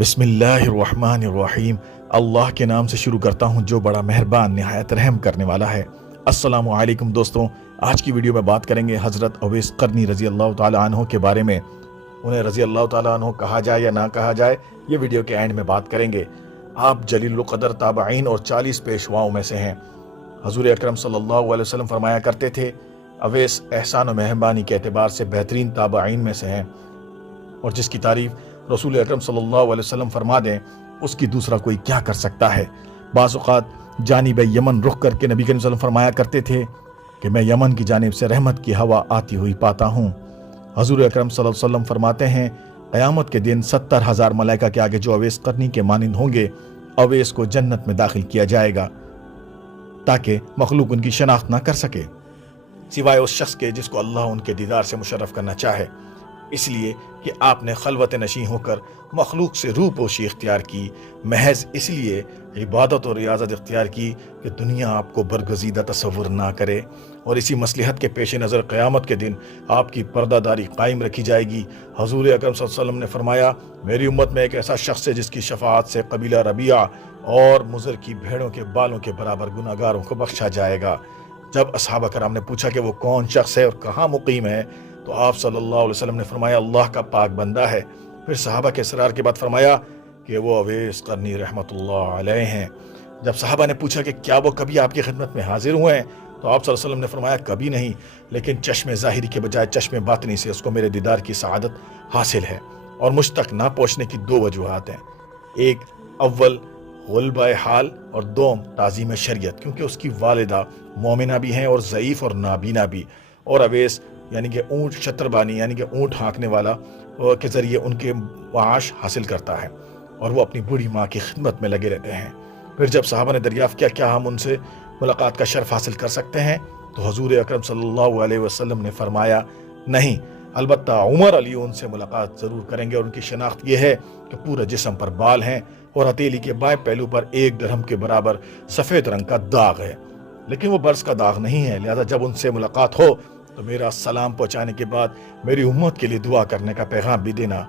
بسم اللہ الرحمن الرحیم۔ اللہ کے نام سے شروع کرتا ہوں جو بڑا مہربان نہایت رحم کرنے والا ہے۔ السلام علیکم دوستوں، آج کی ویڈیو میں بات کریں گے حضرت اویس قرنی رضی اللہ تعالیٰ عنہ کے بارے میں۔ انہیں رضی اللہ تعالیٰ عنہ کہا جائے یا نہ کہا جائے، یہ ویڈیو کے اینڈ میں بات کریں گے۔ آپ جلیل القدر تابعین اور 40 پیشواؤں میں سے ہیں۔ حضور اکرم صلی اللہ علیہ وسلم فرمایا کرتے تھے، اویس احسان و مہربانی کے اعتبار سے بہترین تابعین میں سے ہیں، اور جس کی تعریف رسول اکرم صلی اللہ علیہ وسلم فرما دیں اس کی دوسرا کوئی کیا کر سکتا ہے۔ بعض اوقات جانب یمن رخ کر کے نبی کریم صلی اللہ علیہ وسلم فرمایا کرتے تھے کہ میں یمن کی جانب سے رحمت کی ہوا آتی ہوئی پاتا ہوں۔ حضور اکرم صلی اللہ علیہ وسلم فرماتے ہیں، قیامت کے دن 70,000 ملائکہ کے آگے جو اویس قرنی کے مانند ہوں گے، اویس کو جنت میں داخل کیا جائے گا تاکہ مخلوق ان کی شناخت نہ کر سکے سوائے اس شخص کے جس کو اللہ ان کے دیدار سے مشرف کرنا چاہے، اس لیے کہ آپ نے خلوت نشین ہو کر مخلوق سے روح پوشی اختیار کی، محض اس لیے عبادت اور ریاضت اختیار کی کہ دنیا آپ کو برگزیدہ تصور نہ کرے، اور اسی مصلحت کے پیش نظر قیامت کے دن آپ کی پردہ داری قائم رکھی جائے گی۔ حضور اکرم صلی اللہ علیہ وسلم نے فرمایا، میری امت میں ایک ایسا شخص ہے جس کی شفاعت سے قبیلہ ربیعہ اور مضر کی بھیڑوں کے بالوں کے برابر گناہگاروں کو بخشا جائے گا۔ جب اصحابہ کرام نے پوچھا کہ وہ کون شخص ہے اور کہاں مقیم ہے، تو آپ صلی اللہ علیہ وسلم نے فرمایا، اللہ کا پاک بندہ ہے۔ پھر صحابہ کے اصرار کے بعد فرمایا کہ وہ اویس قرنی رحمۃ اللہ علیہ ہیں۔ جب صحابہ نے پوچھا کہ کیا وہ کبھی آپ کی خدمت میں حاضر ہوئے ہیں، تو آپ صلی اللہ علیہ وسلم نے فرمایا، کبھی نہیں، لیکن چشم ظاہری کے بجائے چشم باطنی سے اس کو میرے دیدار کی سعادت حاصل ہے، اور مجھ تک نہ پہنچنے کی 2 وجوہات ہیں۔ ایک، اول غلبہ حال، اور دوم تعظیم شریعت، کیونکہ اس کی والدہ مومنہ بھی ہیں اور ضعیف اور نابینا بھی، اور اویس یعنی کہ اونٹ شتربانی یعنی کہ اونٹ ہانکنے والا کے ذریعے ان کے معاش حاصل کرتا ہے، اور وہ اپنی بوڑھی ماں کی خدمت میں لگے رہتے ہیں۔ پھر جب صحابہ نے دریافت کیا کیا ہم ان سے ملاقات کا شرف حاصل کر سکتے ہیں، تو حضور اکرم صلی اللہ علیہ وسلم نے فرمایا، نہیں، البتہ عمر علی ان سے ملاقات ضرور کریں گے، اور ان کی شناخت یہ ہے کہ پورے جسم پر بال ہیں اور ہتھیلی کے بائیں پہلو پر 1 درہم کے برابر سفید رنگ کا داغ ہے، لیکن وہ برس کا داغ نہیں ہے۔ لہذا جب ان سے ملاقات ہو تو میرا سلام پہنچانے کے بعد میری امت کے لیے دعا کرنے کا پیغام بھی دینا۔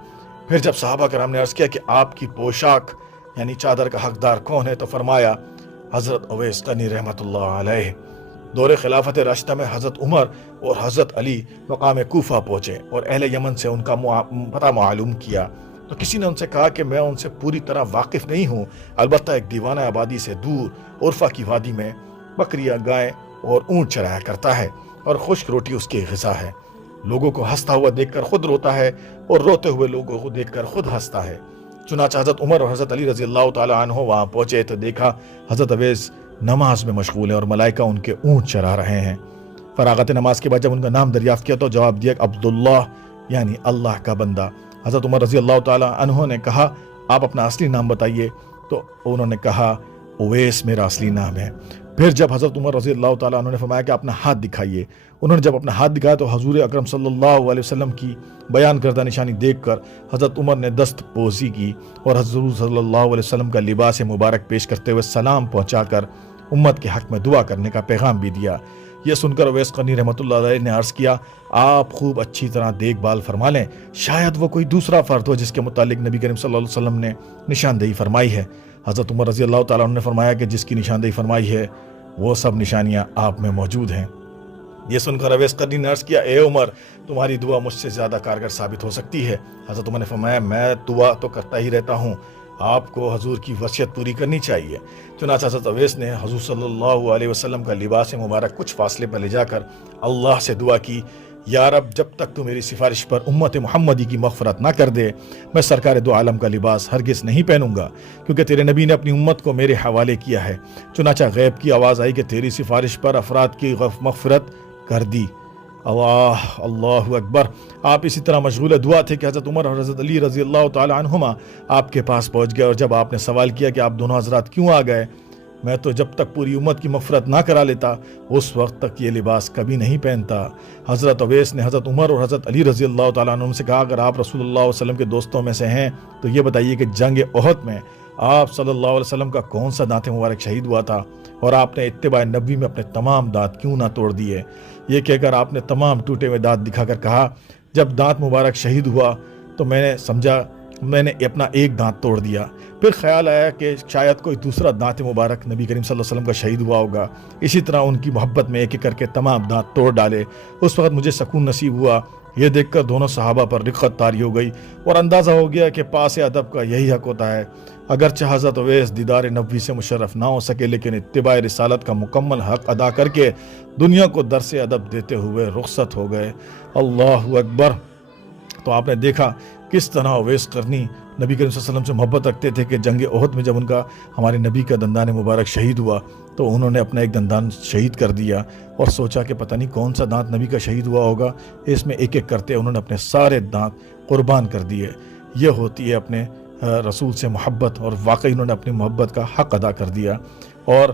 پھر جب صحابہ کرام نے عرض کیا کہ آپ کی پوشاک یعنی چادر کا حقدار کون ہے، تو فرمایا حضرت اویس قرنی رحمۃ اللہ علیہ۔ دور خلافت راشدہ میں حضرت عمر اور حضرت علی مقام کوفہ پہنچے اور اہل یمن سے ان کا پتہ معلوم کیا، تو کسی نے ان سے کہا کہ میں ان سے پوری طرح واقف نہیں ہوں، البتہ ایک دیوانہ آبادی سے دور عرفہ کی وادی میں بکریاں، گائیں اور اونٹ چرایا کرتا ہے، اور خشک روٹی اس کی غذا ہے۔ لوگوں کو ہنستا ہوا دیکھ کر خود روتا ہے، اور روتے ہوئے لوگوں کو دیکھ کر خود ہنستا ہے۔ چنانچہ حضرت عمر اور حضرت علی رضی اللہ تعالیٰ عنہ وہاں پہنچے تو دیکھا حضرت اویس نماز میں مشغول ہیں اور ملائکہ ان کے اونٹ چرا رہے ہیں۔ فراغت نماز کے بعد جب ان کا نام دریافت کیا تو جواب دیا کہ عبداللہ یعنی اللہ کا بندہ۔ حضرت عمر رضی اللہ تعالیٰ عنہ نے کہا، آپ اپنا اصلی نام بتائیے، تو انہوں نے کہا، اویس میرا اصلی نام ہے۔ پھر جب حضرت عمر رضی اللہ تعالیٰ عنہ نے فرمایا کہ اپنا ہاتھ دکھائیے، انہوں نے جب اپنا ہاتھ دکھایا تو حضور اکرم صلی اللہ علیہ وسلم کی بیان کردہ نشانی دیکھ کر حضرت عمر نے دست پوزی کی اور حضور صلی اللہ علیہ وسلم کا لباس مبارک پیش کرتے ہوئے سلام پہنچا کر امت کے حق میں دعا کرنے کا پیغام بھی دیا۔ یہ سن کر اویس قرنی رحمۃ اللہ علیہ نے عرض کیا، آپ خوب اچھی طرح دیکھ بھال فرما لیں، شاید وہ کوئی دوسرا فرد ہو جس کے متعلق نبی کریم صلی اللہ علیہ وسلم نے نشاندہی فرمائی ہے۔ حضرت عمر رضی اللہ تعالیٰ عنہ نے فرمایا کہ جس کی نشاندہی فرمائی ہے وہ سب نشانیاں آپ میں موجود ہیں۔ یہ سن کر اویس قرنی نے عرض کیا، اے عمر، تمہاری دعا مجھ سے زیادہ کارگر ثابت ہو سکتی ہے۔ حضرت عمر نے فرمایا، میں دعا تو کرتا ہی رہتا ہوں، آپ کو حضور کی وصیت پوری کرنی چاہیے۔ چنانچہ حضرت اویس نے حضور صلی اللہ علیہ وسلم کا لباس مبارک کچھ فاصلے پر لے جا کر اللہ سے دعا کی، یا رب، جب تک تو میری سفارش پر امت محمدی کی مغفرت نہ کر دے، میں سرکار دو عالم کا لباس ہرگز نہیں پہنوں گا، کیونکہ تیرے نبی نے اپنی امت کو میرے حوالے کیا ہے۔ چنانچہ غیب کی آواز آئی کہ تیری سفارش پر افراد کی مغفرت کر دی۔ اللہ اکبر۔ آپ اسی طرح مشغول دعا تھے کہ حضرت عمر اور حضرت علی رضی اللہ تعالی عنہما آپ کے پاس پہنچ گئے، اور جب آپ نے سوال کیا کہ آپ دونوں حضرات کیوں آ گئے، میں تو جب تک پوری امت کی مغفرت نہ کرا لیتا اس وقت تک یہ لباس کبھی نہیں پہنتا۔ حضرت اویس نے حضرت عمر اور حضرت علی رضی اللہ تعالیٰ عنہ سے کہا، اگر آپ رسول اللہ علیہ وسلم کے دوستوں میں سے ہیں تو یہ بتائیے کہ جنگ احد میں آپ صلی اللہ علیہ وسلم کا کون سا دانت مبارک شہید ہوا تھا، اور آپ نے اتباع نبوی میں اپنے تمام دانت کیوں نہ توڑ دیے؟ یہ کہہ کر آپ نے تمام ٹوٹے ہوئے دانت دکھا کر کہا، جب دانت مبارک شہید ہوا تو میں نے سمجھا میں نے اپنا ایک دانت توڑ دیا۔ پھر خیال آیا کہ شاید کوئی دوسرا دانت مبارک نبی کریم صلی اللہ علیہ وسلم کا شہید ہوا ہوگا۔ اسی طرح ان کی محبت میں ایک ایک کر کے تمام دانت توڑ ڈالے۔ اس وقت مجھے سکون نصیب ہوا۔ یہ دیکھ کر دونوں صحابہ پر رقت طاری ہو گئی اور اندازہ ہو گیا کہ پاس ادب کا یہی حق ہوتا ہے۔ اگرچہ حضرت اویس دیدار نبوی سے مشرف نہ ہو سکے، لیکن اتباع رسالت کا مکمل حق ادا کر کے دنیا کو درس ادب دیتے ہوئے رخصت ہو گئے۔ اللہ اکبر۔ تو آپ نے دیکھا کس طرح اویس قرنی نبی کریم صلی اللہ علیہ وسلم سے محبت رکھتے تھے کہ جنگ احد میں جب ان کا ہمارے نبی کا دندان مبارک شہید ہوا تو انہوں نے اپنا ایک دندان شہید کر دیا اور سوچا کہ پتہ نہیں کون سا دانت نبی کا شہید ہوا ہوگا، اس میں ایک ایک کرتے انہوں نے اپنے سارے دانت قربان کر دیے۔ یہ ہوتی ہے اپنے رسول سے محبت، اور واقعی انہوں نے اپنی محبت کا حق ادا کر دیا۔ اور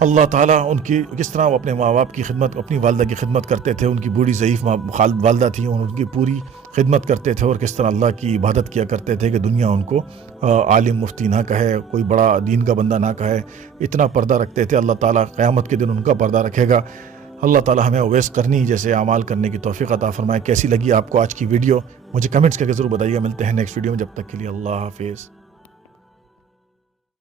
اللہ تعالیٰ ان کی کس طرح وہ اپنے ماں باپ کی خدمت، اپنی والدہ کی خدمت کرتے تھے۔ ان کی بوڑھی ضعیف والدہ تھی، ان کی پوری خدمت کرتے تھے، اور کس طرح اللہ کی عبادت کیا کرتے تھے کہ دنیا ان کو عالم مفتی نہ کہے، کوئی بڑا دین کا بندہ نہ کہے، اتنا پردہ رکھتے تھے۔ اللہ تعالیٰ قیامت کے دن ان کا پردہ رکھے گا۔ اللہ تعالیٰ ہمیں اویس قرنی جیسے اعمال کرنے کی توفیق عطا فرمائے۔ کیسی لگی آپ کو آج کی ویڈیو؟ مجھے کمنٹس کر کے ضرور بتائیے گا۔ ملتے ہیں نیکسٹ ویڈیو میں، جب تک کے لیے اللہ حافظ۔